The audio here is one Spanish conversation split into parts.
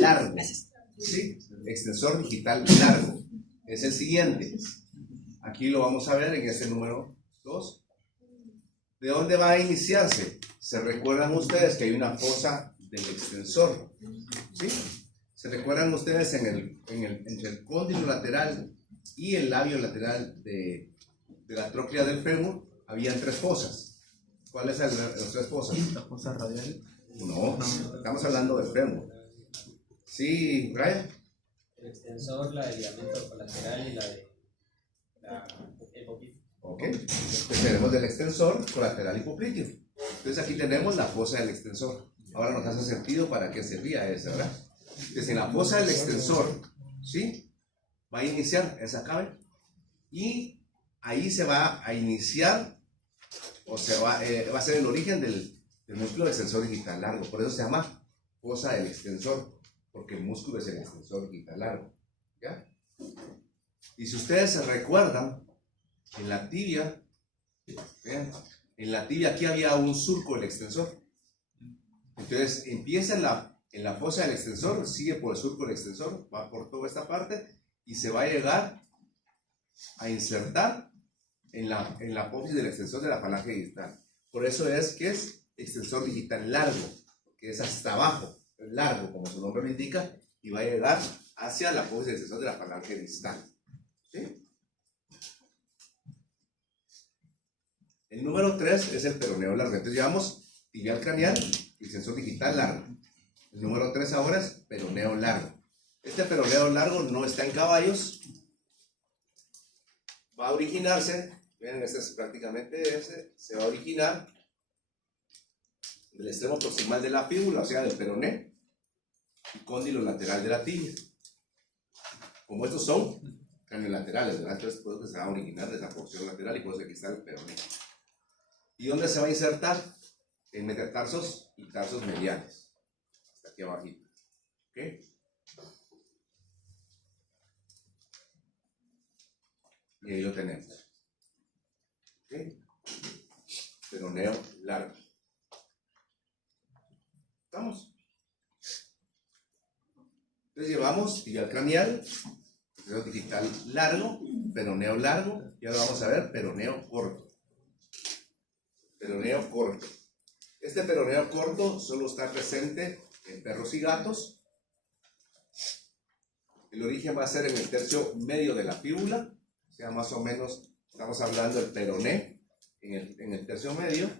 largo, ¿sí? Extensor digital largo. Es el siguiente. Aquí lo vamos a ver en este número 2. ¿De dónde va a iniciarse? Se recuerdan ustedes que hay una fosa del extensor, ¿sí? Se recuerdan ustedes entre el cóndilo lateral y el labio lateral de la tróclea del fémur, habían 3 fosas. ¿Cuáles son las 3 fosas? La fosa radial. No, estamos hablando del fémur. ¿Sí, Brian? El extensor, la del ligamento colateral y la de el popliteo. Ok, entonces tenemos del extensor, colateral y popliteo. Entonces aquí tenemos la fosa del extensor. Ahora nos hace sentido para qué servía esa, ¿verdad? Entonces en la fosa del extensor, ¿sí? Va a iniciar esa cabe y ahí se va a iniciar o va a ser el origen del músculo extensor digital largo. Por eso se llama fosa del extensor, porque el músculo es el extensor digital largo, ¿ya? Y si ustedes se recuerdan, en la tibia, ¿vean? En la tibia aquí había un surco del extensor. Entonces empieza en la fosa del extensor, sigue por el surco del extensor, va por toda esta parte y se va a llegar a insertar en la apófisis del extensor de la falange distal. Por eso es que es extensor digital largo, que es hasta abajo, largo como su nombre lo indica, y va a llegar hacia la apófisis del extensor de la falange distal. ¿Sí? El número 3 es el peroneo largo. Entonces llevamos tibial craneal y extensor digital largo. El número 3 ahora es peroneo largo. Este peroneo largo no está en caballos. Va a originarse, miren, este es prácticamente ese, se va a originar del extremo proximal de la fíbula, o sea, del peroné, y cóndilo lateral de la tibia. Como estos son craniolaterales, ¿verdad? Entonces, por eso se va a originar de esa porción lateral y por eso aquí está el peroné. ¿Y dónde se va a insertar? En metatarsos y tarsos mediales. Hasta aquí abajito. ¿Ok? Y ahí lo tenemos. ¿Ok? Peroneo largo. ¿Estamos? Entonces llevamos tibial craneal, extensor digital largo, peroneo largo, y ahora vamos a ver peroneo corto. Peroneo corto. Este peroneo corto solo está presente en perros y gatos. El origen va a ser en el tercio medio de la fíbula, o sea, más o menos estamos hablando del peroné en el tercio medio.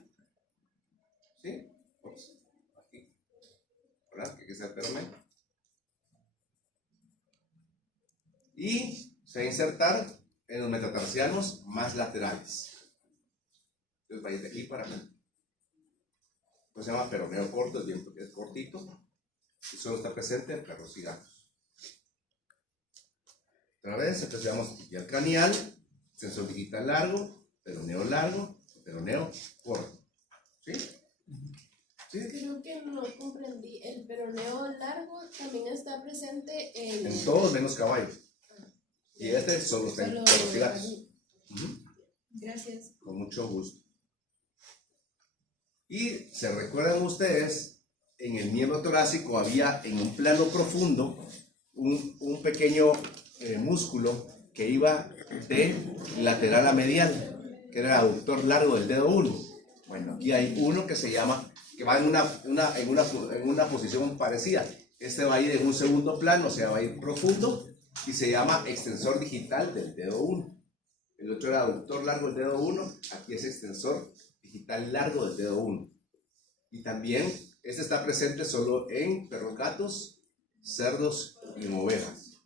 ¿Sí? Ups, aquí. ¿Verdad? Que aquí está el peroné. Y se va a insertar en los metatarsianos más laterales. Entonces va a ir de aquí para acá. Entonces se llama peroneo corto, es bien porque es cortito y solo está presente en perros y gatos. Otra vez, entonces llevamos tibial craneal, extensor digital largo, peroneo corto. ¿Sí? ¿Sí? Creo que no comprendí. El peroneo largo también está presente En todos menos caballos. Y este solo está en perros y gatos. Gracias. Con mucho gusto. Y se recuerdan ustedes, en el miembro torácico había en un plano profundo un pequeño músculo que iba de lateral a medial, que era el aductor largo del dedo 1. Bueno, aquí hay uno que se llama, que va en una posición parecida. Este va a ir en un segundo plano, o sea, va a ir profundo y se llama extensor digital del dedo 1. El otro era aductor largo del dedo 1, aquí es extensor digital largo del dedo 1. Y también este está presente solo en perros, gatos, cerdos y en ovejas.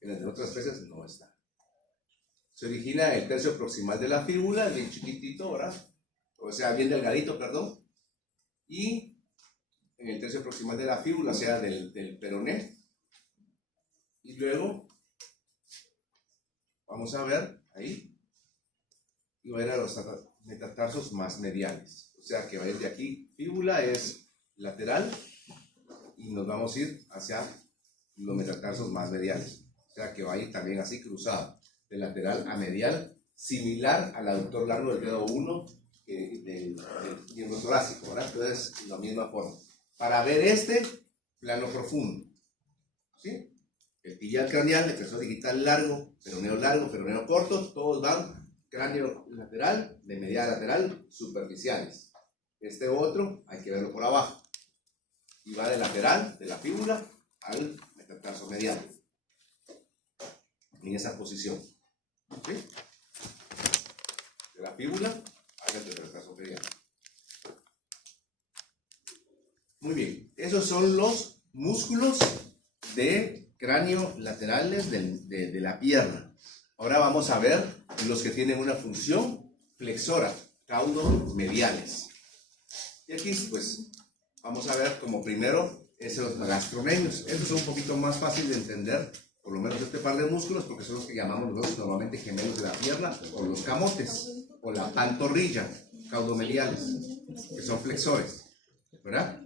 En las de otras especies no está. Se origina en el tercio proximal de la fíbula, bien chiquitito, ¿verdad? O sea, bien delgadito, perdón. Y en el tercio proximal de la fíbula, o sea, del peroné. Y luego, vamos a ver ahí, y va a ir a los metatarsos más mediales. O sea, que va a ir de aquí, fíbula es lateral, y nos vamos a ir hacia los metatarsos más mediales. O sea, que va a ir también así cruzado, de lateral a medial, similar al aductor largo del dedo 1 del miembro torácico, ¿verdad? Entonces, la misma forma. Para ver este, plano profundo. ¿Sí? El tibial craneal, el extensor digital largo, peroneo corto, todos van cráneo lateral, de medial lateral, superficiales. Este otro hay que verlo por abajo. Y va de lateral, de la fíbula, al metatarso medial. En esa posición. ¿Sí? De la fíbula al metatarso medial. Muy bien. Esos son los músculos de cráneo laterales de la pierna. Ahora vamos a ver los que tienen una función flexora, caudo-mediales. Y aquí pues vamos a ver como primero los gastrocnemios. Estos son un poquito más fácil de entender, por lo menos este par de músculos, porque son los que llamamos nosotros normalmente gemelos de la pierna, o los camotes, o la pantorrilla, caudomediales, que son flexores, ¿verdad?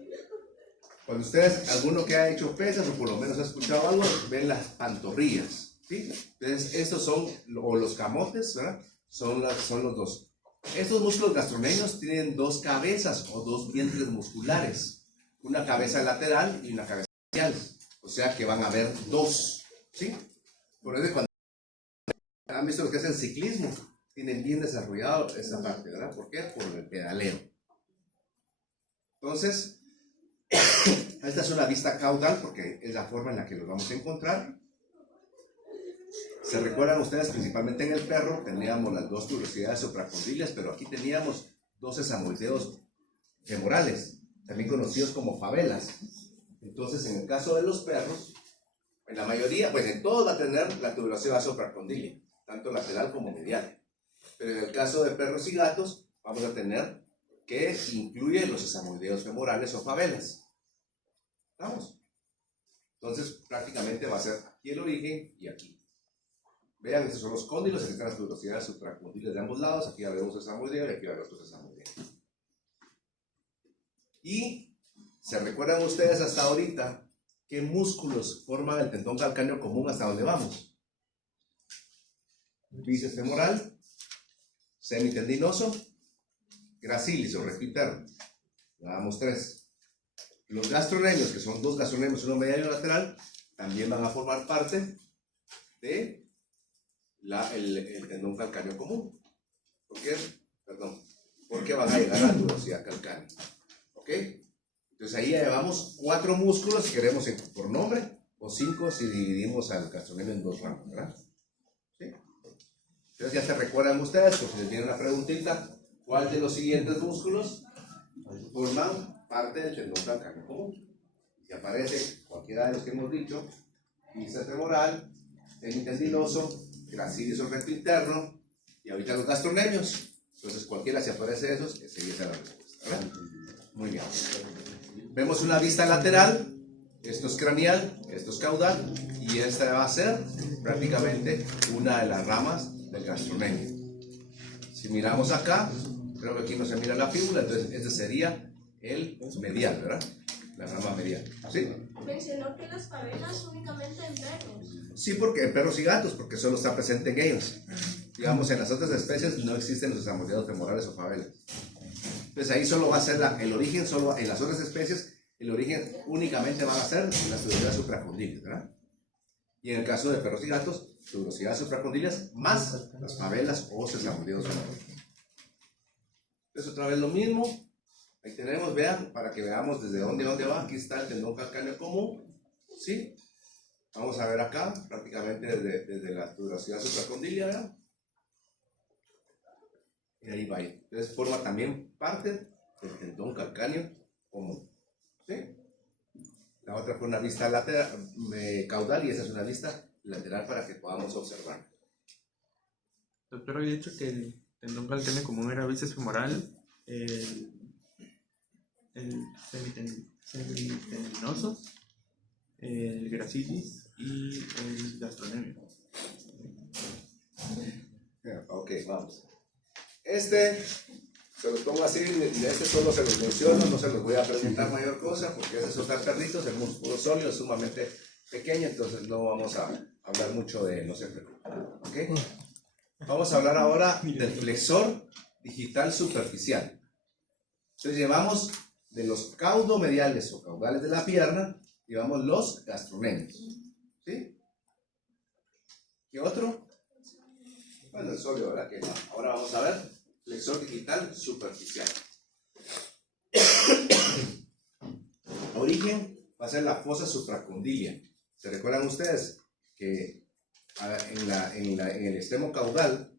Cuando ustedes, alguno que ha hecho pesas o por lo menos ha escuchado algo, ven las pantorrillas, ¿sí? Entonces estos son, o los camotes, ¿verdad? Son los dos. Estos músculos gastrocnemios tienen dos cabezas o dos vientres musculares, una cabeza lateral y una cabeza medial, o sea que van a haber dos, ¿sí? Por eso cuando han visto los que hacen ciclismo, tienen bien desarrollado esa parte, ¿verdad? ¿Por qué? Por el pedaleo. Entonces, esta es una vista caudal porque es la forma en la que los vamos a encontrar. ¿Se recuerdan ustedes? Principalmente en el perro teníamos las dos tuberosidades supracondilias, pero aquí teníamos dos sesamoideos femorales, también conocidos como favelas. Entonces, en el caso de los perros, en la mayoría, pues en todos va a tener la tuberosidad supracondilia, tanto lateral como medial. Pero en el caso de perros y gatos, vamos a tener que incluye los sesamoideos femorales o favelas. ¿Estamos? Entonces, prácticamente va a ser aquí el origen y aquí. Vean, estos son los cóndilos, aquí están las tuberosidades supracondiles de ambos lados, aquí va a haber un sesamoideo y aquí va a haber otro sesamoideo. Y, ¿se recuerdan ustedes hasta ahorita qué músculos forman el tendón calcáneo común hasta donde vamos? Bíceps femoral, semitendinoso, gracilis o recto interno. Ya damos tres. Los gastrocnemios, que son dos gastrocnemios, uno medial y uno lateral, también van a formar parte de el tendón calcáneo común. ¿Por qué? Perdón. Porque van a llegar a la tuberosidad calcánea. ¿Ok? Entonces ahí ya llevamos 4 músculos si queremos por nombre, o 5 si dividimos al gastrocnemio en 2 ramos, ¿verdad? ¿Sí? Entonces ya se recuerdan ustedes, pues si les tienen una preguntita, ¿cuál de los siguientes músculos forman parte del tendón calcáneo común? Y aparece cualquiera de los que hemos dicho: bíceps femoral, semitendinoso, gracilis o recto interno, y ahorita los gastrocnemios. Entonces cualquiera si aparece de esos, sería esa la respuesta, ¿verdad? Muy bien. Vemos una vista lateral, esto es craneal, esto es caudal, y esta va a ser prácticamente una de las ramas del gastrocnemio. Si miramos acá, creo que aquí no se mira la fíbula, entonces este sería el medial, ¿verdad? La rama medial, ¿sí? Mencionó que las favelas únicamente en perros. Sí, porque en perros y gatos, porque solo está presente en ellos. Digamos, en las otras especies no existen los sesamoideos femorales o favelas. Entonces ahí solo va a ser el origen, solo en las otras especies, el origen únicamente van a ser las tuberosidades supracondilias, ¿verdad? Y en el caso de perros y gatos, tuberosidades supracondilias más las favelas o sesamoideos femorales. Entonces otra vez lo mismo. Ahí tenemos, vean, para que veamos desde dónde va. Aquí está el tendón calcáneo común, ¿sí? Vamos a ver acá, prácticamente desde la tuberosidad supracondilia, ¿verdad? Y ahí va. Entonces forma también parte del tendón calcáneo común, ¿sí? La otra fue una vista lateral, caudal, y esa es una vista lateral para que podamos observar. Doctor había dicho que el tendón calcáneo común era bíceps femoral, el semitendinoso, el gracilis y el gastrocnemio. Ok, vamos. Este se los pongo así, y este solo se los menciono, no se los voy a presentar mayor cosa, porque ese es otro perrito, es el músculo sólido, es sumamente pequeño, entonces no vamos a hablar mucho de él, no se preocupen. ¿Okay? Vamos a hablar ahora del flexor digital superficial. Entonces llevamos de los caudomediales o caudales de la pierna Llevamos los gastronemios. ¿Sí? ¿Qué otro? Bueno, el sóleo, ¿verdad? Que ahora vamos a ver flexor digital superficial. Origen va a ser la fosa supracondilia. ¿Se recuerdan ustedes que en el extremo caudal,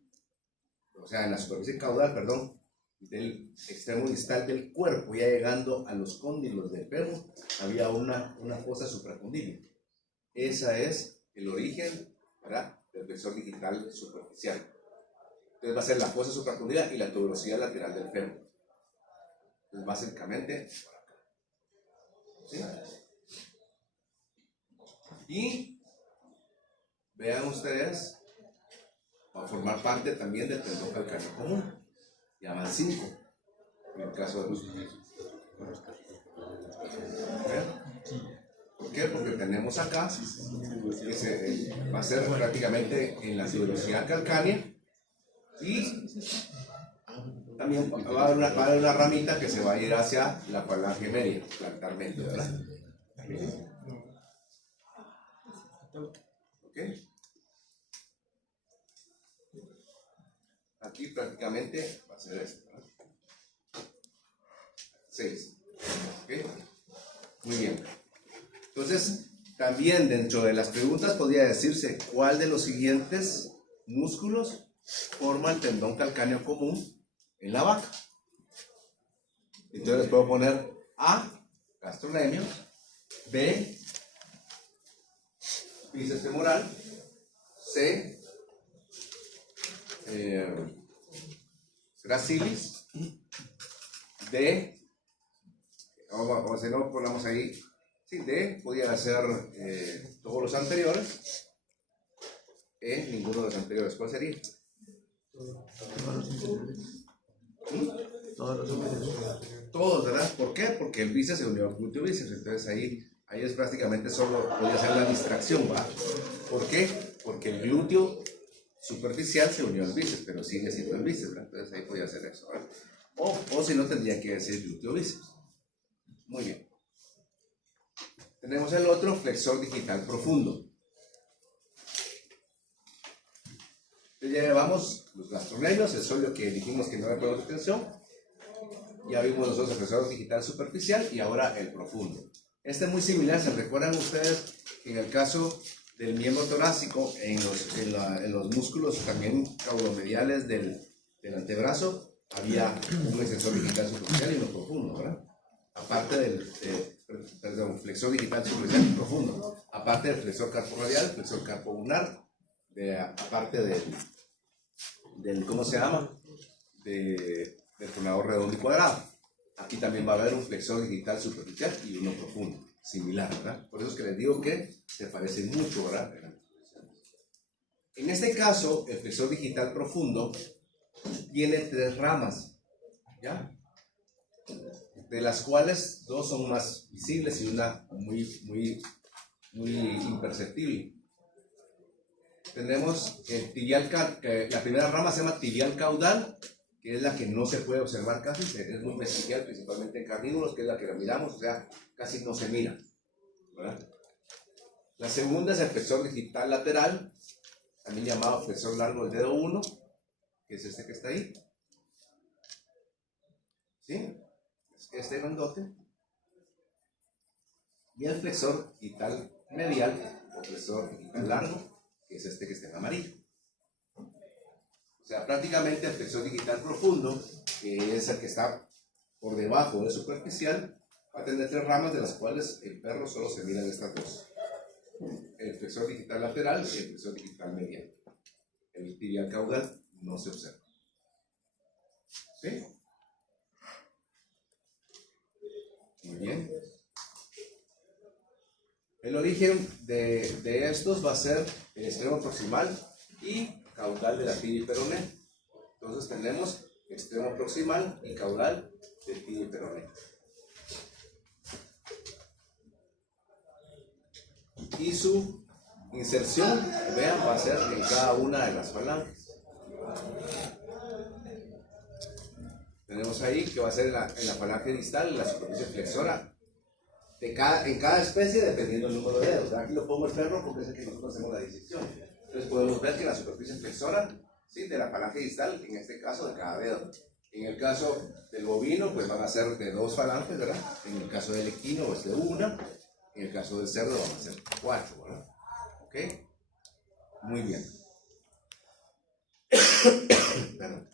o sea, en la superficie caudal, perdón, del extremo distal del cuerpo, ya llegando a los cóndilos del perro, había una fosa supracondilia? Ese es el origen, ¿verdad?, del flexor digital superficial. Entonces va a ser la fosa supracondilia y la tuberosidad lateral del fémur. Entonces básicamente por acá. ¿Sí? Y vean ustedes, va a formar parte también del tendón calcáneo común. Ya van 5 en el caso de los. ¿Por qué? Porque tenemos acá que va a ser prácticamente en la tuberosidad calcánea, y también va a haber una ramita que se va a ir hacia la falange media, plantarmente, ¿verdad? ¿Ok? Aquí prácticamente va a ser esto, ¿verdad? 6. ¿Ok? Muy bien. Entonces, también dentro de las preguntas podría decirse cuál de los siguientes músculos forma el tendón calcáneo común en la vaca. Entonces les puedo poner A, gastrocnemio; B, bíceps femoral; C, gracilis; D, o si no ponemos ahí, sí, D podría ser todos los anteriores; E, ninguno de los anteriores. ¿Cuál sería? Todos, ¿verdad? ¿Por qué? Porque el bíceps se unió al glúteo bíceps. Entonces ahí es prácticamente solo podría ser la distracción, ¿va? ¿Por qué? Porque el glúteo superficial se unió al bíceps, pero sigue siendo el bíceps, ¿verdad? Entonces ahí podría ser eso, ¿verdad? O si no, tendría que decir glúteo bíceps. Muy bien. Tenemos el otro, flexor digital profundo. Ya llevamos los gastrocnemios, el sóleo que dijimos que no le ponemos atención. Ya vimos nosotros el flexor digital superficial y ahora el profundo. Este es muy similar. ¿Se recuerdan ustedes que en el caso del miembro torácico, en los músculos también caudomediales del antebrazo, había un extensor digital superficial y uno profundo, ¿verdad? Aparte del flexor digital superficial y profundo. Aparte del flexor carporadial, flexor carpolunar, aparte del ¿cómo se llama? Del pronador redondo y cuadrado. Aquí también va a haber un flexor digital superficial y uno profundo, similar, ¿verdad? Por eso es que les digo que se parecen mucho, ¿verdad? En este caso, el flexor digital profundo tiene 3 ramas, ¿ya? De las cuales 2 son más visibles y una muy imperceptible. Tenemos el tibial, la primera rama se llama tibial caudal, que es la que no se puede observar casi, es muy vestigial, principalmente en carnívoros, que es la que la miramos, o sea, casi no se mira, ¿verdad? La segunda es el flexor digital lateral, también llamado flexor largo del dedo 1, que es este que está ahí. ¿Sí? Este grandote. Y el flexor digital medial, o flexor digital largo, que es este que está en amarillo. O sea, prácticamente el flexor digital profundo, que es el que está por debajo del superficial, va a tener 3 ramas, de las cuales el perro solo se mira en estas 2. El flexor digital lateral y el flexor digital medial. El tibial caudal no se observa. ¿Sí? Muy bien. El origen de estos va a ser el extremo proximal y caudal de la tibia y peroné. Entonces tenemos extremo proximal y caudal de tibia y peroné. Y su inserción, vean, va a ser en cada una de las falanges. Tenemos ahí que va a ser en la falange distal, en la superficie flexora en cada especie dependiendo del número de dedos. Aquí lo pongo el perro porque es el que nosotros hacemos la disección. Entonces podemos ver que la superficie flexora, ¿sí?, de la falange distal, en este caso de cada dedo. En el caso del bovino, pues van a ser de 2 falanges, ¿verdad? En el caso del equino es de 1. En el caso del cerdo van a ser 4, ¿verdad? ¿Ok? Muy bien. Perdón.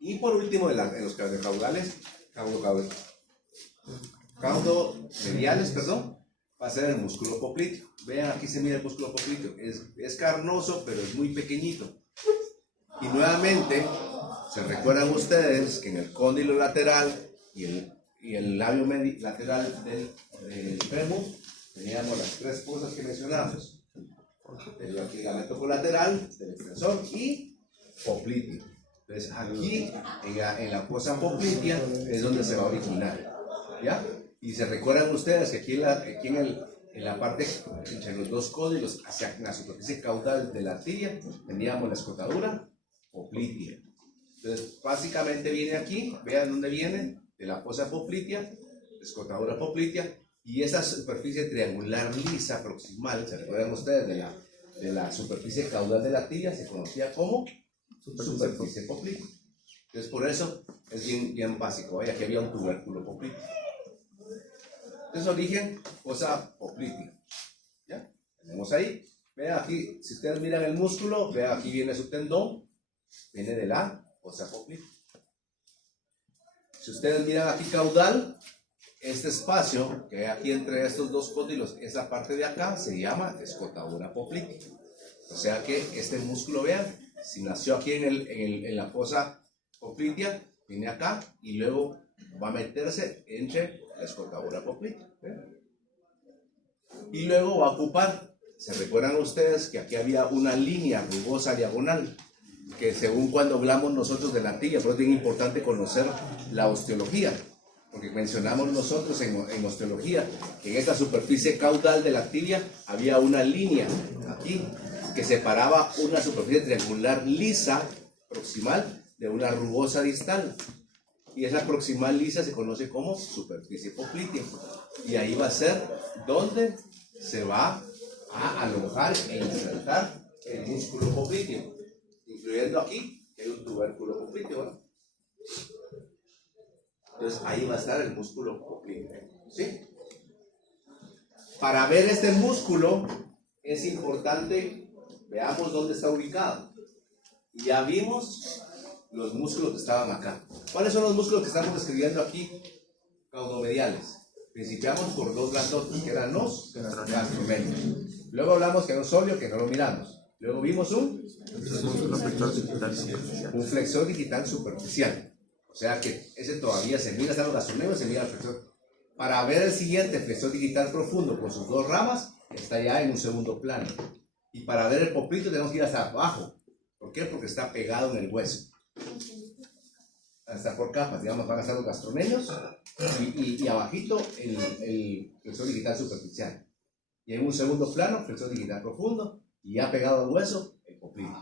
Y por último, en los caudales, caudomediales, perdón, va a ser el músculo popliteo. Vean, aquí se mira el músculo popliteo. Es carnoso, pero es muy pequeñito. Y nuevamente, se recuerdan ustedes que en el cóndilo lateral y el labio lateral del fémur teníamos las 3 cosas que mencionamos: el ligamento colateral, del extensor y popliteo. Entonces aquí en la fosa poplitea es donde se va a originar, ¿ya? Y se recuerdan ustedes que aquí en la parte entre los 2 códilos hacia la superficie caudal de la tibia teníamos la escotadura poplitea. Entonces básicamente viene aquí, vean dónde viene, de la fosa poplitea, escotadura poplitea, y esa superficie triangular lisa proximal, se recuerdan ustedes de la superficie caudal de la tibia, se conocía como superficie poplitea. Entonces por eso es bien básico. Aquí había un tubérculo popliteo. Entonces origen, fosa poplitea. ¿Ya? Tenemos ahí. Vean aquí, si ustedes miran el músculo, vean aquí viene su tendón, viene de la fosa poplitea. Si ustedes miran aquí caudal, este espacio que hay aquí entre estos 2 cóndilos, esa parte de acá se llama escotadura poplitea. O sea que este músculo, vean, si nació aquí en la fosa poplitea, viene acá y luego va a meterse entre la escotadura poplitea. Y luego va a ocupar, se recuerdan ustedes que aquí había una línea rugosa diagonal, que según cuando hablamos nosotros de la tibia, pero es bien importante conocer la osteología, porque mencionamos nosotros en osteología que en esta superficie caudal de la tibia había una línea aquí que separaba una superficie triangular lisa proximal de una rugosa distal, y esa proximal lisa se conoce como superficie poplitea, y ahí va a ser donde se va a alojar e insertar el músculo popliteo, incluyendo aquí que hay un tubérculo popliteo, ¿no? Entonces ahí va a estar el músculo popliteo, ¿sí? Para ver este músculo es importante, veamos dónde está ubicado. Y ya vimos los músculos que estaban acá. ¿Cuáles son los músculos que estamos describiendo aquí? Caudomediales. Principiamos por 2 grandotes, que eran los gastromenios. Luego hablamos que era un sóleo, que no lo miramos. Luego vimos un flexor digital superficial. O sea que ese todavía se mira, está en los gastromenios, se mira el flexor. Para ver el siguiente flexor digital profundo con sus 2 ramas, está ya en un segundo plano. Y para ver el popliteo tenemos que ir hasta abajo. ¿Por qué? Porque está pegado en el hueso. Está por capas, digamos, van a estar los gastromenios y abajito el flexor digital superficial. Y en un segundo plano, flexor digital profundo, y ya pegado al hueso, el popliteo.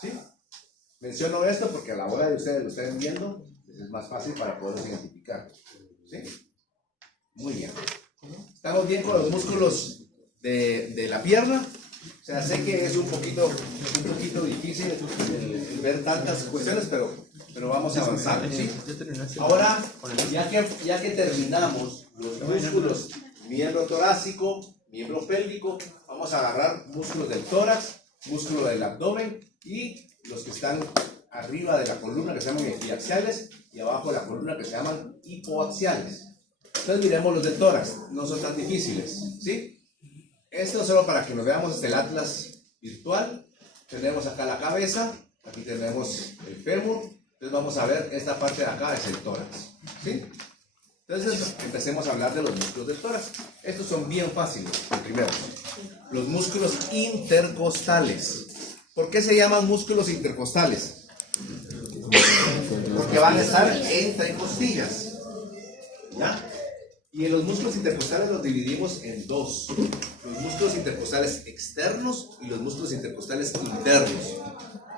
¿Sí? Menciono esto porque a la hora de ustedes lo estén viendo, pues es más fácil para poderlos identificar. ¿Sí? Muy bien. ¿Estamos bien con los músculos de la pierna? O sea, sé que es un poquito difícil el ver tantas cuestiones, pero vamos a avanzar, ¿sí? Ahora, ya que terminamos los músculos, miembro torácico, miembro pélvico, vamos a agarrar músculos del tórax, músculo del abdomen y los que están arriba de la columna que se llaman equiaxiales y abajo de la columna que se llaman hipoaxiales. Entonces miremos los del tórax, no son tan difíciles, ¿sí? Esto solo para que nos veamos el atlas virtual. Tenemos acá la cabeza, aquí tenemos el fémur. Entonces vamos a ver, esta parte de acá es el tórax, ¿sí? Entonces empecemos a hablar de los músculos del tórax. Estos son bien fáciles. Primero, los músculos intercostales. ¿Por qué se llaman músculos intercostales? Porque van a estar entre costillas, ¿ya? Y en los músculos intercostales los dividimos en 2. Los músculos intercostales externos y los músculos intercostales internos,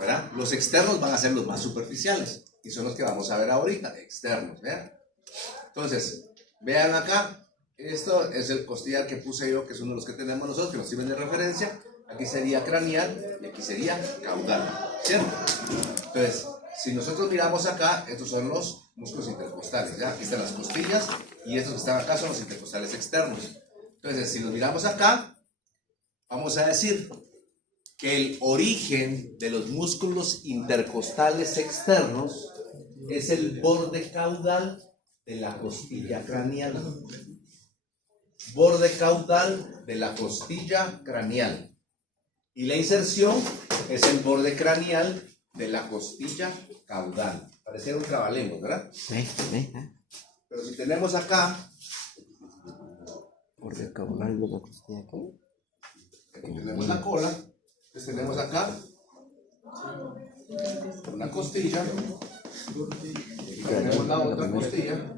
¿verdad? Los externos van a ser los más superficiales y son los que vamos a ver ahorita, externos, ¿vean? Entonces, vean acá, Esto es el costillar que puse yo, que es uno de los que tenemos nosotros, que nos sirven de referencia. Aquí sería craneal y aquí sería caudal, ¿cierto? Entonces, si nosotros miramos acá, estos son los músculos intercostales, ¿ya? Aquí están las costillas y estos que están acá son los intercostales externos. Entonces, si nos miramos acá, vamos a decir que el origen de los músculos intercostales externos es el borde caudal de la costilla craneal. Borde caudal de la costilla craneal. Y la inserción es el borde craneal de la costilla caudal. Pareciera un trabalengua, ¿verdad? Pero si tenemos acá, Borde caudal de la costilla. aquí tenemos la cola, entonces tenemos acá una costilla, y tenemos la otra costilla,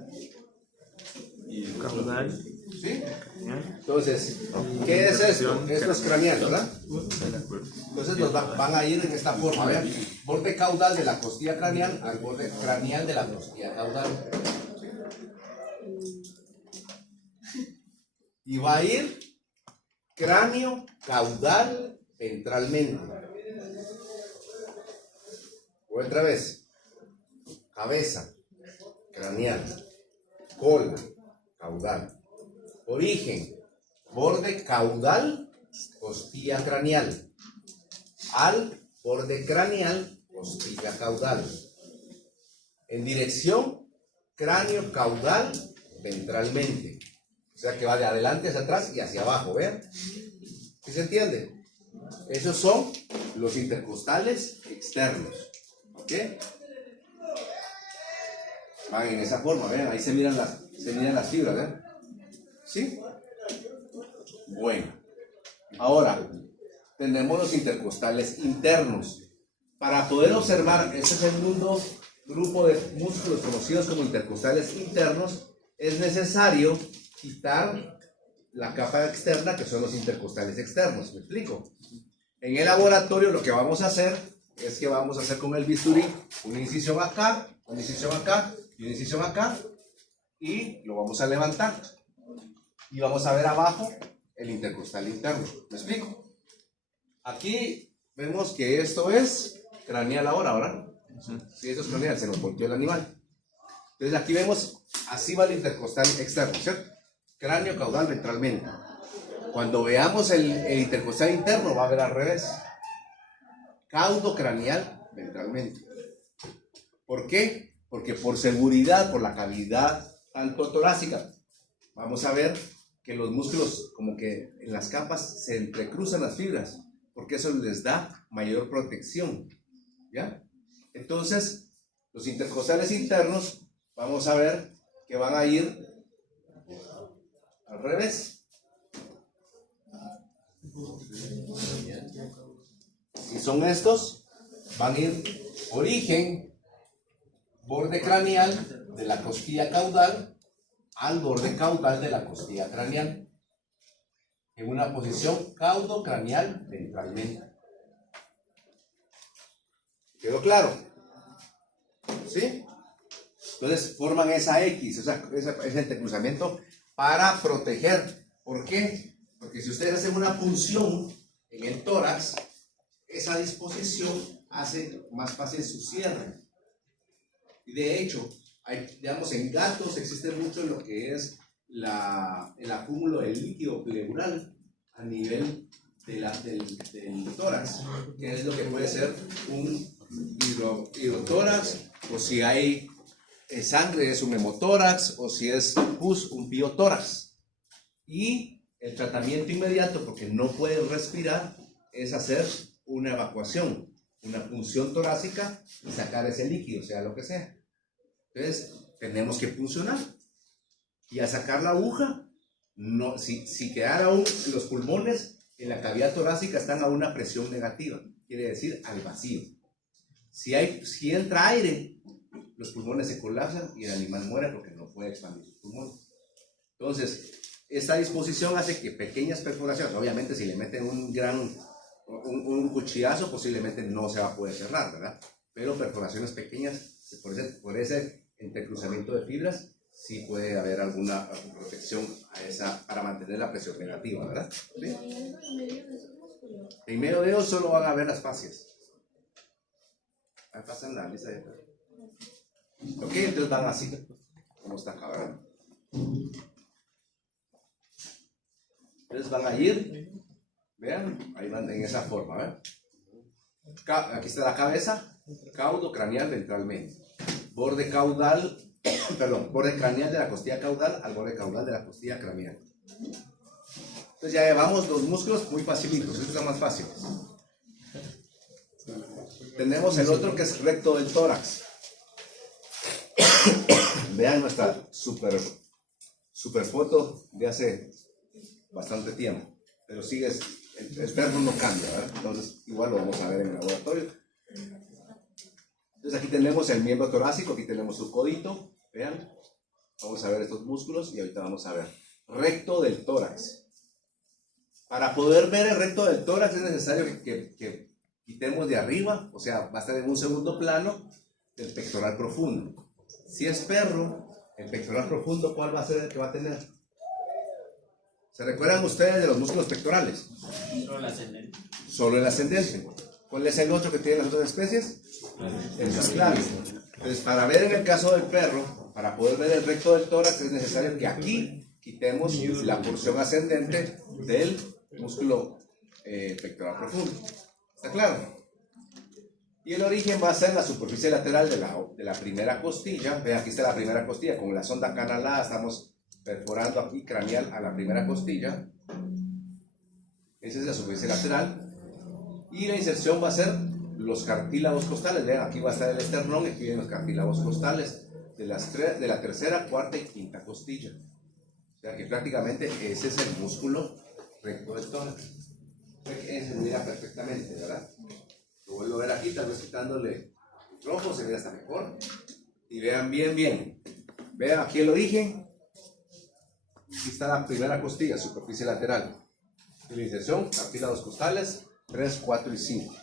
Caudal. ¿sí? ¿Ya? Entonces, ¿qué es esto? Esto es craneal, ¿verdad? Entonces nos van a ir en esta forma, vean, borde caudal de la costilla craneal al borde craneal de la costilla caudal. Y va a ir cráneo caudal ventralmente. Otra vez, cabeza craneal, cola caudal. Origen, borde caudal, costilla craneal. Al borde craneal, costilla caudal. En dirección, cráneo caudal, ventralmente. O sea que va de adelante hacia atrás y hacia abajo, ¿vean? ¿Sí se entiende? Esos son los intercostales externos. ¿Ok? Van en esa forma, vean, ahí se miran las fibras, ¿vean? ¿Sí? Bueno, ahora tenemos los intercostales internos. Para poder observar este segundo grupo de músculos conocidos como intercostales internos, es necesario quitar la capa externa que son los intercostales externos. ¿Me explico? En el laboratorio lo que vamos a hacer es que vamos a hacer con el bisturí una incisión acá, una incisión acá y una incisión acá, y lo vamos a levantar. Y vamos a ver abajo el intercostal interno. ¿Me explico? Aquí vemos que esto es craneal ahora, ¿verdad? Sí, eso es craneal, se nos volteó el animal. Entonces aquí vemos, así va el intercostal externo, ¿cierto? Cráneo caudal ventralmente. Cuando veamos el intercostal interno va a ver al revés. Caudo craneal ventralmente. ¿Por qué? Porque por seguridad, por la cavidad tanto torácica, vamos a ver que los músculos como que en las capas se entrecruzan las fibras, porque eso les da mayor protección, ¿ya? Entonces, los intercostales internos, vamos a ver que van a ir al revés. Si son estos, van a ir origen, borde craneal de la costilla caudal al borde caudal de la costilla craneal, en una posición caudo craneal ventralmente. ¿Quedó claro? ¿Sí? Entonces forman esa X, ese entrecruzamiento para proteger. ¿Por qué? Porque si ustedes hacen una punción en el tórax, esa disposición hace más fácil su cierre. Y de hecho, digamos, en gatos existe mucho lo que es el acúmulo de líquido pleural a nivel del tórax, que es lo que puede ser un hidrotórax, o si hay sangre es un hemotórax, o si es pus, un piotórax. Y el tratamiento inmediato, porque no puede respirar, es hacer una evacuación, una punción torácica y sacar ese líquido, sea lo que sea. Entonces, tenemos que puncionar. Y al sacar la aguja, no, si quedara aún los pulmones en la cavidad torácica están a una presión negativa, quiere decir al vacío. Si entra aire, los pulmones se colapsan y el animal muere porque no puede expandir sus pulmones. Entonces, esta disposición hace que pequeñas perforaciones, obviamente si le meten un cuchillazo, posiblemente no se va a poder cerrar, ¿verdad? Pero perforaciones pequeñas, por ese entrecruzamiento de fibras, sí puede haber alguna protección a esa, para mantener la presión negativa, ¿verdad? ¿Y ¿Sí? hay algo en medio de esos músculos? En medio de ellos solo van a ver las fascias. Ahí pasan la lista de... Ok, entonces van así, como está acá, ¿verdad? Entonces van a ir, vean, ahí van en esa forma, ¿verdad? Aquí está la cabeza, caudo craneal ventralmente. Borde caudal, perdón, borde craneal de la costilla caudal al borde caudal de la costilla craneal. Entonces ya llevamos los músculos muy facilitos, estos son más fáciles. Tenemos el otro que es recto del tórax. Vean nuestra super foto de hace bastante tiempo, pero sigue, el perro no cambia, ¿verdad? Entonces igual lo vamos a ver en el laboratorio. Entonces aquí tenemos el miembro torácico, aquí tenemos su codito, vean, vamos a ver estos músculos y ahorita vamos a ver recto del tórax. Para poder ver el recto del tórax es necesario que quitemos de arriba, o sea, va a estar en un segundo plano el pectoral profundo. Si es perro, el pectoral profundo, ¿cuál va a ser el que va a tener? ¿Se recuerdan ustedes de los músculos pectorales? Solo el ascendente. Solo el ascendente. ¿Cuál es el otro que tienen las otras especies? El subclavio. Entonces, para ver en el caso del perro, para poder ver el recto del tórax, es necesario que aquí quitemos la porción ascendente del músculo pectoral profundo. ¿Está claro? Y el origen va a ser la superficie lateral de la primera costilla. Vean, aquí está la primera costilla, con la sonda canalada estamos perforando aquí craneal a la primera costilla. Esa es la superficie lateral. Y la inserción va a ser los cartílagos costales. Vean, aquí va a estar el esternón y aquí vienen los cartílagos costales de la tercera, cuarta y quinta costilla. O sea que prácticamente ese es el músculo recto del tórax. Se mira perfectamente, ¿verdad? Lo vuelvo a ver aquí, tal vez quitándole el rojo, se ve hasta mejor. Y vean bien, bien. Vean aquí el origen. Aquí está la primera costilla, superficie lateral. Y la inserción, cartílagos costales, 3, 4 y 5.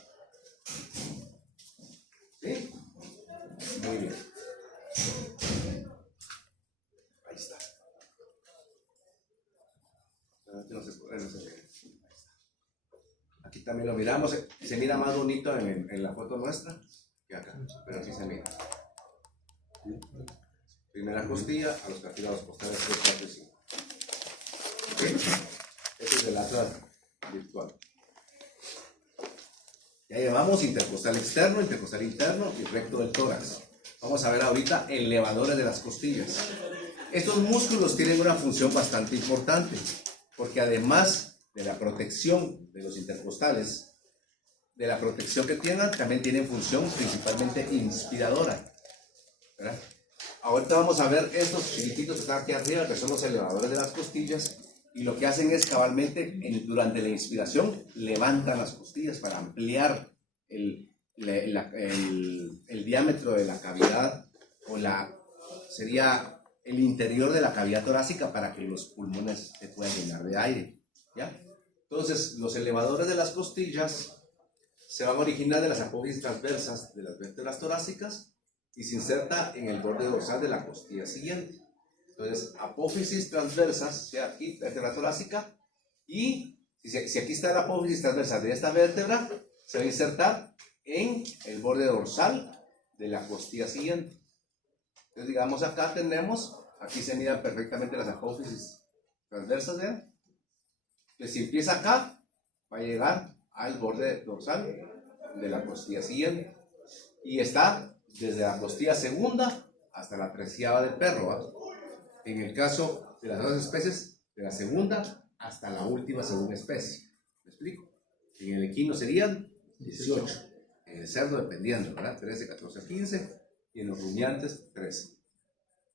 ¿Sí? Muy bien. Ahí está. No se puede, no se ve. Aquí también lo miramos, se mira más bonito en la foto nuestra que acá, pero aquí se mira. Primera costilla a los cartílagos costales 3, 4 y 5. ¿Okay? Este es el atlas virtual. Ya llevamos intercostal externo, intercostal interno y recto del tórax. Vamos a ver ahorita elevadores de las costillas. Estos músculos tienen una función bastante importante, porque además de la protección de los intercostales, de la protección que tienen, también tienen función principalmente inspiradora, ¿verdad? Ahorita vamos a ver estos chiquititos que están aquí arriba, que son los elevadores de las costillas, y lo que hacen es cabalmente, durante la inspiración, levantan las costillas para ampliar el diámetro de la cavidad, sería el interior de la cavidad torácica, para que los pulmones se puedan llenar de aire, ¿ya? Entonces, los elevadores de las costillas se van a originar de las apófisis transversas de las vértebras torácicas y se inserta en el borde dorsal de la costilla siguiente. Entonces, apófisis transversas, sea aquí, vértebra torácica, y si aquí está la apófisis transversa de esta vértebra, se va a insertar en el borde dorsal de la costilla siguiente. Entonces, digamos, acá tenemos, aquí se miran perfectamente las apófisis transversas, ¿vean? Que si empieza acá, va a llegar al borde dorsal de la costilla siguiente. Y está desde la costilla segunda hasta la 13ª del perro, ¿va? En el caso de las otras especies, de la segunda hasta la última segunda especie. ¿Me explico? En el equino serían 18. En el cerdo, dependiendo, ¿verdad? 13, 14, 15. Y en los rumiantes, 13.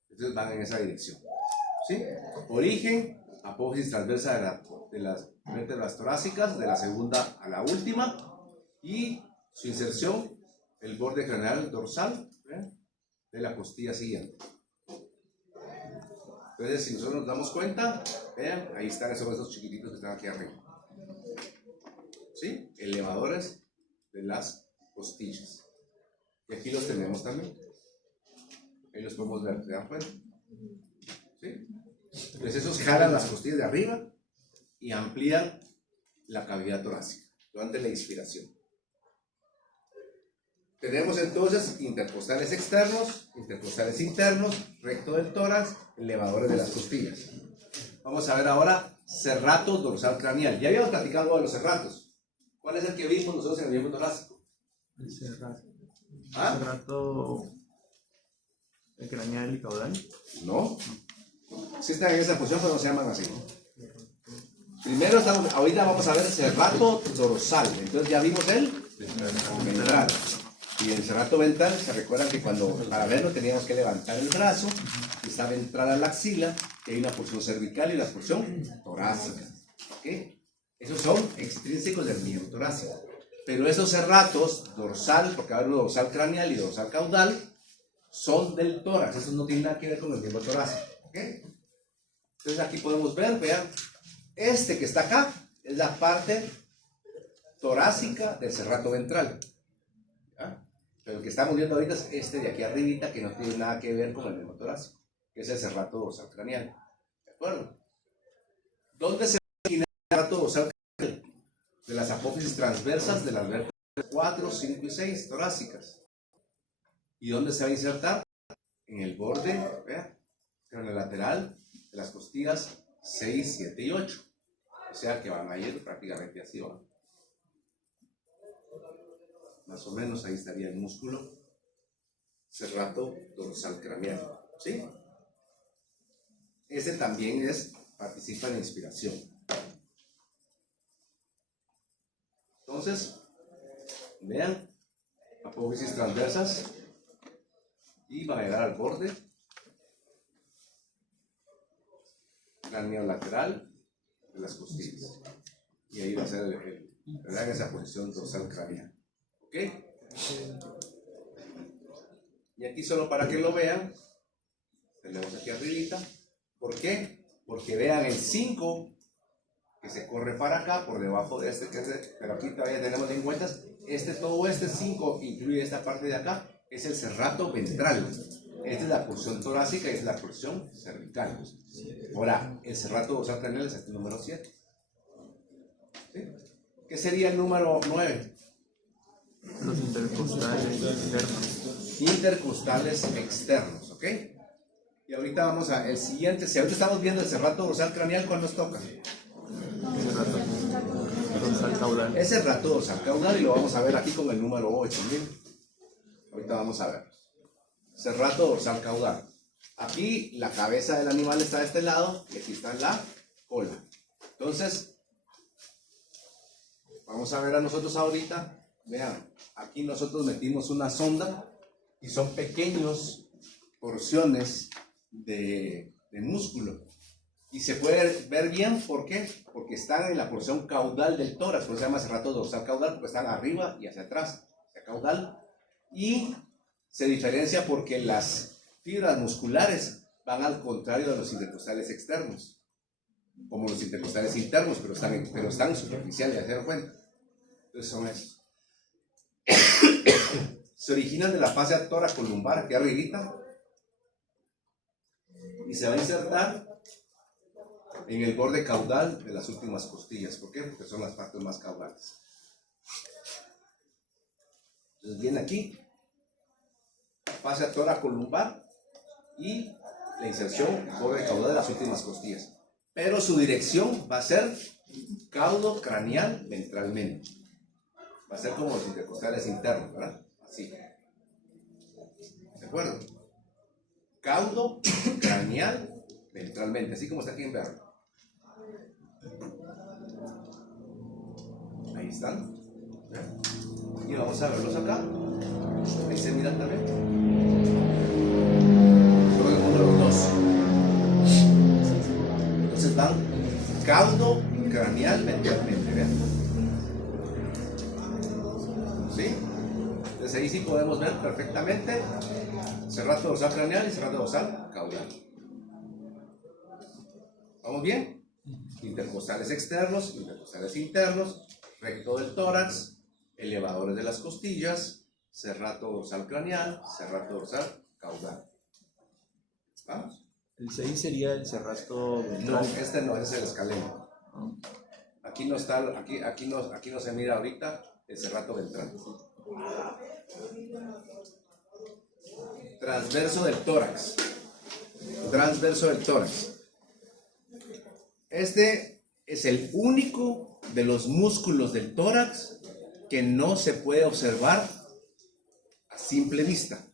Entonces van en esa dirección. ¿Sí? Origen, apófisis transversa de las vértebras torácicas, de la segunda a la última, y su inserción, el borde craneal dorsal, ¿ven?, de la costilla siguiente. Entonces, si nosotros nos damos cuenta, vean, ahí están esos chiquititos que están aquí arriba. ¿Sí? Elevadores de las costillas. Y aquí los tenemos también. Ahí los podemos ver, ¿se dan cuenta? ¿sí? Entonces esos jalan las costillas de arriba y amplían la cavidad torácica durante la inspiración. Tenemos entonces intercostales externos, intercostales internos, recto del tórax, elevadores de las costillas. Vamos a ver ahora serrato dorsal craneal. Ya habíamos platicado de los serratos. ¿Cuál es el que vimos nosotros en el miembro torácico? El cerrato. ¿Ah? Cerrato craneal y caudal. No. Sí están en esa posición, pero no se llaman así. Primero, ahorita vamos a ver el serrato dorsal. Entonces ya vimos el ventral. Y el serrato ventral, se recuerdan que para verlo teníamos que levantar el brazo, está ventral a la axila, y hay una porción cervical y la porción torácica. ¿Okay? Esos son extrínsecos del miembro torácico. Pero esos serratos dorsal, porque hay uno dorsal craneal y dorsal caudal, son del tórax. Eso no tiene nada que ver con el miembro torácico. ¿Okay? Entonces aquí podemos ver, vean, este que está acá es la parte torácica del serrato ventral. ¿Ya? Pero el que estamos viendo ahorita es este de aquí arribita, que no tiene nada que ver con el miembro torácico, que es el serrato dorsal craneal. ¿De acuerdo? ¿Dónde se origina el serrato dorsal craneal? De las apófisis transversas de las vértebras 4, 5 y 6 torácicas. ¿Y dónde se va a insertar? En el borde, vean, craneolateral de las costillas 6, 7 y 8. O sea que van a ir prácticamente así, ¿va? Más o menos ahí estaría el músculo serrato dorsal craneal, ¿sí? Ese también participa en la inspiración. Entonces, vean, apófisis transversas y va a llegar al borde cráneo lateral de las costillas. Y ahí va a ser en esa posición dorsal craneal. ¿Ok? Y aquí solo para que lo vean, tenemos aquí arribita. ¿Por qué? Porque vean el 5 que se corre para acá, por debajo de este, pero aquí todavía tenemos en cuentas, todo este 5 incluye esta parte de acá, es el serrato ventral. Esta es la porción torácica y esta es la porción cervical. Ahora, el serrato dorsal craneal es el número 7. ¿Sí? ¿Qué sería el número 9? Los intercostales externos. Intercostales externos, ¿ok? Y ahorita vamos a el siguiente. Si ahorita estamos viendo el serrato dorsal craneal, ¿cuál nos toca? Cerrato dorsal caudal. Es el serrato dorsal caudal y lo vamos a ver aquí con el número 8. ¿Bien? Ahorita vamos a ver. Serrato dorsal caudal. Aquí la cabeza del animal está de este lado y aquí está la cola. Entonces, vamos a ver a nosotros ahorita. Vean, aquí nosotros metimos una sonda y son pequeñas porciones de músculo. Y se puede ver bien, ¿por qué? Porque están en la porción caudal del tórax, por eso se llama serrato dorsal caudal, porque están arriba y hacia atrás, hacia caudal. Y se diferencia porque las fibras musculares van al contrario de los intercostales externos, como los intercostales internos, pero están superficiales, ¿ya se dan cuenta? Entonces son esos. Se originan de la fascia toracolumbar, aquí arribita, y se va a insertar en el borde caudal de las últimas costillas. ¿Por qué? Porque son las partes más caudales. Entonces viene aquí, fascia toracolumbar y la inserción en el borde caudal de las últimas costillas. Pero su dirección va a ser caudo craneal ventralmente. Va a ser como los intercostales internos, ¿verdad? Así. ¿De acuerdo? Caudo craneal ventralmente, así como está aquí en verde. Ahí están. Y vamos a verlos acá. Ahí se miran también. Solo el número 2. Entonces van caudo craneal ventralmente, vean. ¿Sí? Entonces ahí sí podemos ver perfectamente serrato dorsal craneal y serrato dorsal caudal. ¿Vamos bien? Intercostales externos, intercostales internos, recto del tórax, elevadores de las costillas, serrato dorsal craneal, serrato dorsal caudal. ¿Vamos? El 6 sería el cerrato No, ventral. este no, ese es el escaleno. Aquí no está, aquí no se mira ahorita el cerrato ventral. Transverso del tórax. Transverso del tórax. Este es el único de los músculos del tórax que no se puede observar a simple vista.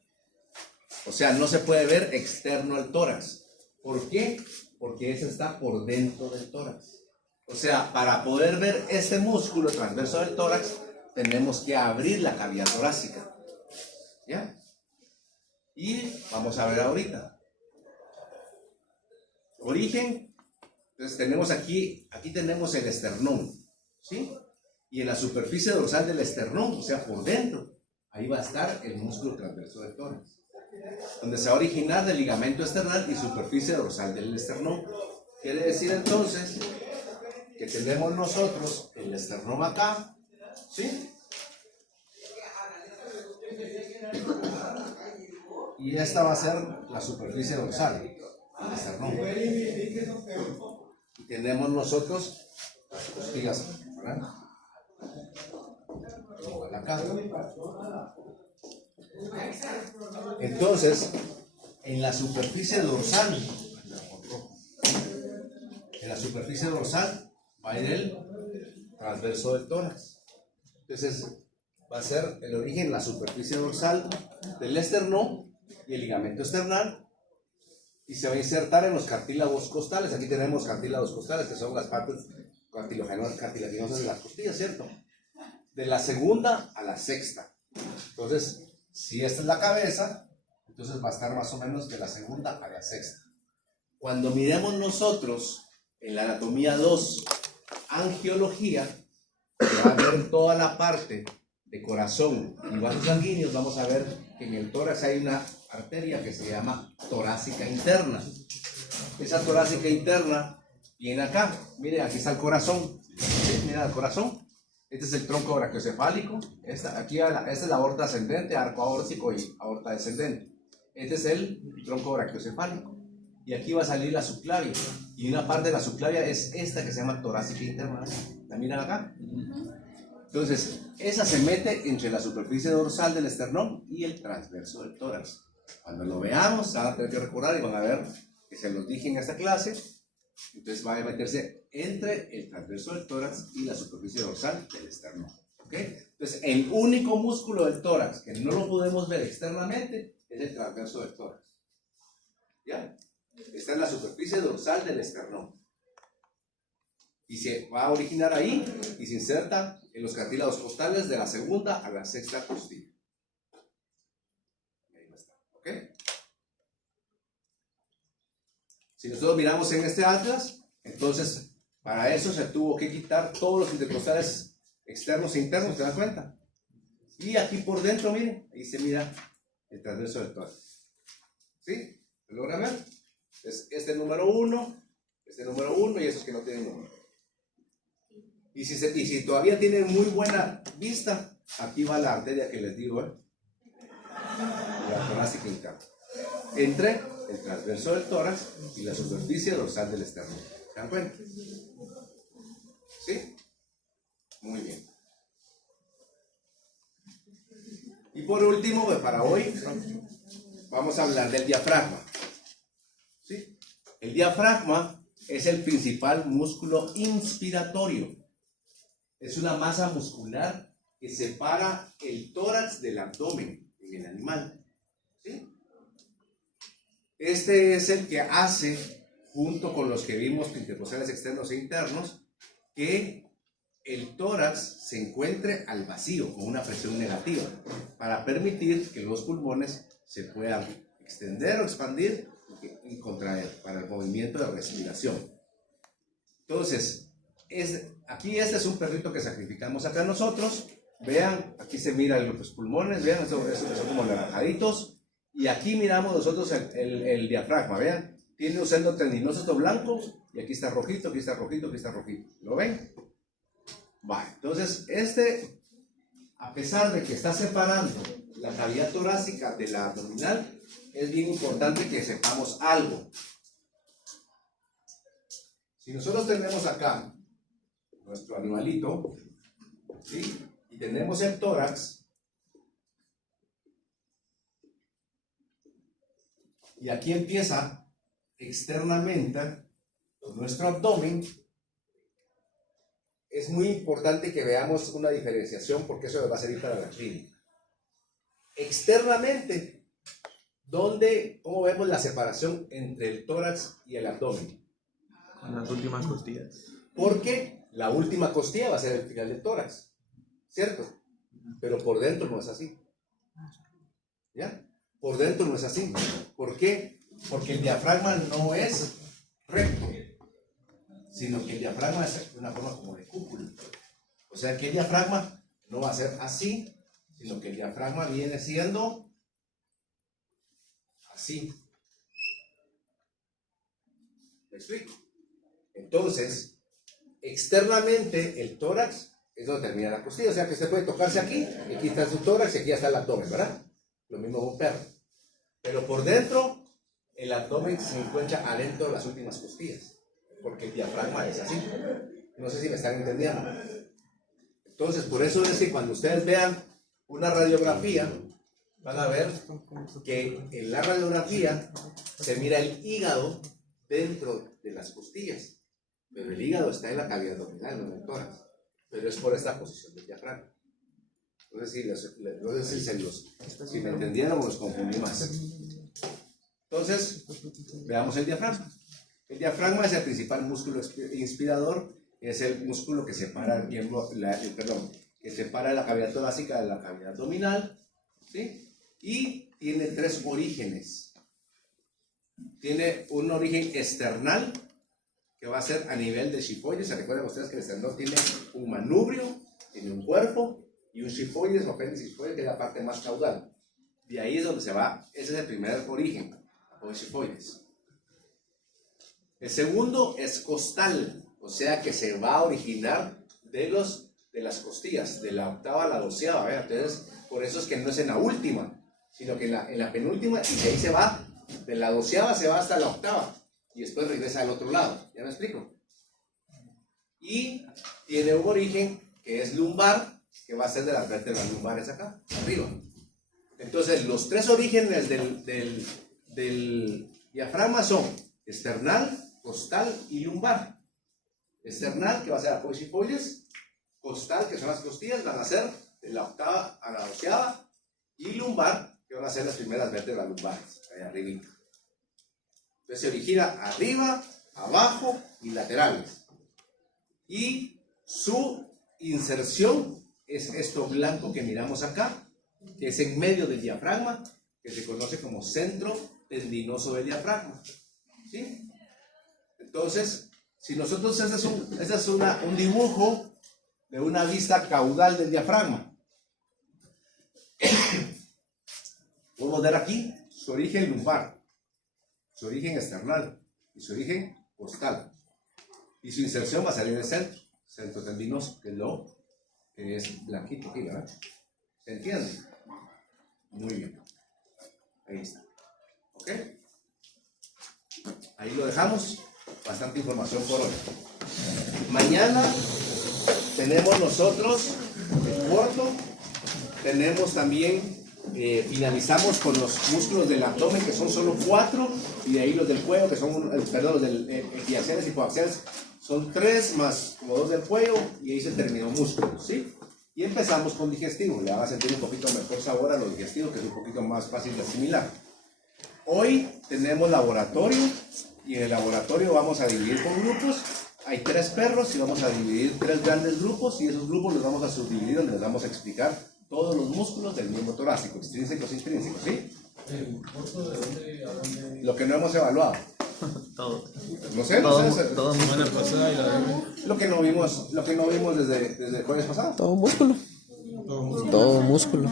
O sea, no se puede ver externo al tórax. ¿Por qué? Porque ese está por dentro del tórax. O sea, para poder ver este músculo transverso del tórax, tenemos que abrir la cavidad torácica. ¿Ya? Y vamos a ver ahorita. Origen. Entonces tenemos aquí tenemos el esternón. ¿Sí? Y en la superficie dorsal del esternón, o sea, por dentro, ahí va a estar el músculo transverso del tórax, donde se va a originar del ligamento esternal y superficie dorsal del esternón. Quiere decir entonces que tenemos nosotros el esternón acá, ¿sí? Y esta va a ser la superficie dorsal del esternón. Y tenemos nosotros las costillas, ¿verdad? Igual acá. Entonces, en la superficie dorsal va a ir el transverso del tórax. Entonces, va a ser el origen en la superficie dorsal del esternón y el ligamento esternal, y se va a insertar en los cartílagos costales. Aquí tenemos cartílagos costales, que son las partes cartilaginosas de las costillas, ¿cierto? De la segunda a la sexta. Entonces, si esta es la cabeza, entonces va a estar más o menos de la segunda a la sexta. Cuando miremos nosotros en la anatomía 2, angiología, que va a ver toda la parte de corazón y vasos sanguíneos, vamos a ver que en el tórax hay una arteria que se llama torácica interna. Esa torácica interna viene acá. Miren, aquí está el corazón. ¿Sí? Mira el corazón. Este es el tronco brachiocefálico. Esta es la aorta ascendente, arco aórtico y aorta descendente. Este es el tronco brachiocefálico. Y aquí va a salir la subclavia. Y una parte de la subclavia es esta que se llama torácica interna. ¿La miran acá? Entonces, esa se mete entre la superficie dorsal del esternón y el transverso del tórax. Cuando lo veamos, van a tener que recordar y van a ver que se los dije en esta clase. Entonces va a meterse entre el transverso del tórax y la superficie dorsal del esternón. ¿Okay? Entonces, el único músculo del tórax que no lo podemos ver externamente es el transverso del tórax. ¿Ya? Está en la superficie dorsal del esternón. Y se va a originar ahí y se inserta en los cartílagos costales de la segunda a la sexta costilla. Ahí está. ¿Ok? Si nosotros miramos en este atlas, entonces para eso se tuvo que quitar todos los intercostales externos e internos, ¿te das cuenta? Y aquí por dentro, miren, ahí se mira el transverso del tórax. ¿Sí? ¿Lo logran ver? Es este número 1 y estos que no tienen número. Y si todavía tienen muy buena vista, aquí va la arteria que les digo, la torácica interna, entre el transverso del tórax y la superficie dorsal del esternón. ¿Se dan cuenta? ¿Sí? Muy bien. Y por último, para hoy, vamos a hablar del diafragma. ¿Sí? El diafragma es el principal músculo inspiratorio. Es una masa muscular que separa el tórax del abdomen en el animal. ¿Sí? Este es el que hace, junto con los que vimos intercostales externos e internos, que el tórax se encuentre al vacío, con una presión negativa, para permitir que los pulmones se puedan extender o expandir y contraer para el movimiento de respiración. Entonces, aquí este es un perrito que sacrificamos acá nosotros. Vean, aquí se mira los pulmones, vean, son como naranjaditos. Y aquí miramos nosotros el diafragma, vean, tiene un seno tendinoso esto blanco, y aquí está rojito, aquí está rojito, aquí está rojito. ¿Lo ven? Vale, entonces a pesar de que está separando la cavidad torácica de la abdominal, es bien importante que sepamos algo. Si nosotros tenemos acá nuestro animalito, ¿sí? Y tenemos el tórax, y aquí empieza externamente nuestro abdomen, es muy importante que veamos una diferenciación porque eso va a servir para la clínica. Externamente, ¿cómo vemos la separación entre el tórax y el abdomen? En las últimas costillas. Porque la última costilla va a ser el final del tórax, ¿cierto? Pero por dentro no es así. ¿Ya? Por dentro no es así. ¿Por qué? Porque el diafragma no es recto, sino que el diafragma es de una forma como de cúpula. O sea que el diafragma no va a ser así, sino que el diafragma viene siendo así. ¿Me explico? Entonces, externamente el tórax es donde termina la costilla, o sea que usted puede tocarse aquí, y aquí está su tórax y aquí está el abdomen, ¿verdad? Lo mismo que un perro. Pero por dentro, el abdomen se encuentra adentro de las últimas costillas, porque el diafragma es así. No sé si me están entendiendo. Entonces, por eso es que cuando ustedes vean una radiografía, van a ver que en la radiografía se mira el hígado dentro de las costillas, pero el hígado está en la cavidad abdominal, no en el tórax, pero es por esta posición del diafragma. No sé si me entendieron o los confundí más. Entonces, veamos el diafragma. El diafragma es el principal músculo inspirador, es el músculo que separa el miembro, que separa la cavidad torácica de la cavidad abdominal, ¿sí? Y tiene tres orígenes. Tiene un origen external, que va a ser a nivel de xifoides. Se recuerdan ustedes que el esternón tiene un manubrio, tiene un cuerpo, y un xifoides o apéndice xifoides, que es la parte más caudal. De ahí es donde se va, ese es el primer origen, o xifoides. El segundo es costal, o sea que se va a originar de las costillas, de la octava a la doceava, ¿verdad? Entonces, por eso es que no es en la última, sino que en la penúltima, y de ahí se va, de la doceava se va hasta la octava, y después regresa al otro lado. ¿Ya me explico? Y tiene un origen que es lumbar, que va a ser de las vértebras lumbares acá, arriba. Entonces, los tres orígenes del diafragma son external, costal y lumbar. External, que va a ser apoxifoides, costal, que son las costillas, van a ser de la octava a la doceava, y lumbar, que van a ser las primeras vértebras lumbares, ahí arriba. Entonces se origina arriba, abajo y laterales. Y su inserción es esto blanco que miramos acá, que es en medio del diafragma, que se conoce como centro tendinoso del diafragma. ¿Sí? Entonces, si nosotros, ese es un dibujo de una vista caudal del diafragma. Podemos ver aquí su origen lumbar, su origen external y su origen costal. Y su inserción va a salir en el centro tendinoso, que es lo que es blanquito aquí, ¿verdad? ¿Se entiende? Muy bien. Ahí está. ¿Ok? Ahí lo dejamos. Bastante información por hoy. Mañana tenemos nosotros el corto. Tenemos también, finalizamos con los músculos del abdomen, que son solo 4, y de ahí los del cuello, que son, perdón, los del equiaxiales y coaxiales, son 3 más como 2 del cuello, y ahí se terminó músculos, ¿sí? Y empezamos con digestivo. Le van a sentir un poquito mejor sabor a los digestivos, que es un poquito más fácil de asimilar. Hoy tenemos laboratorio, y en el laboratorio vamos a dividir por grupos. Hay 3 perros y vamos a dividir 3 grandes grupos, y esos grupos los vamos a subdividir, donde les vamos a explicar todos los músculos del miembro torácico, extrínsecos e intrínsecos, ¿sí? ¿El curso de dónde a dónde? Lo que no hemos evaluado. Todo. No sé, Todo Semana pasada y la de lo que no vimos desde el jueves pasado. Todo músculo. todo. Todo músculo.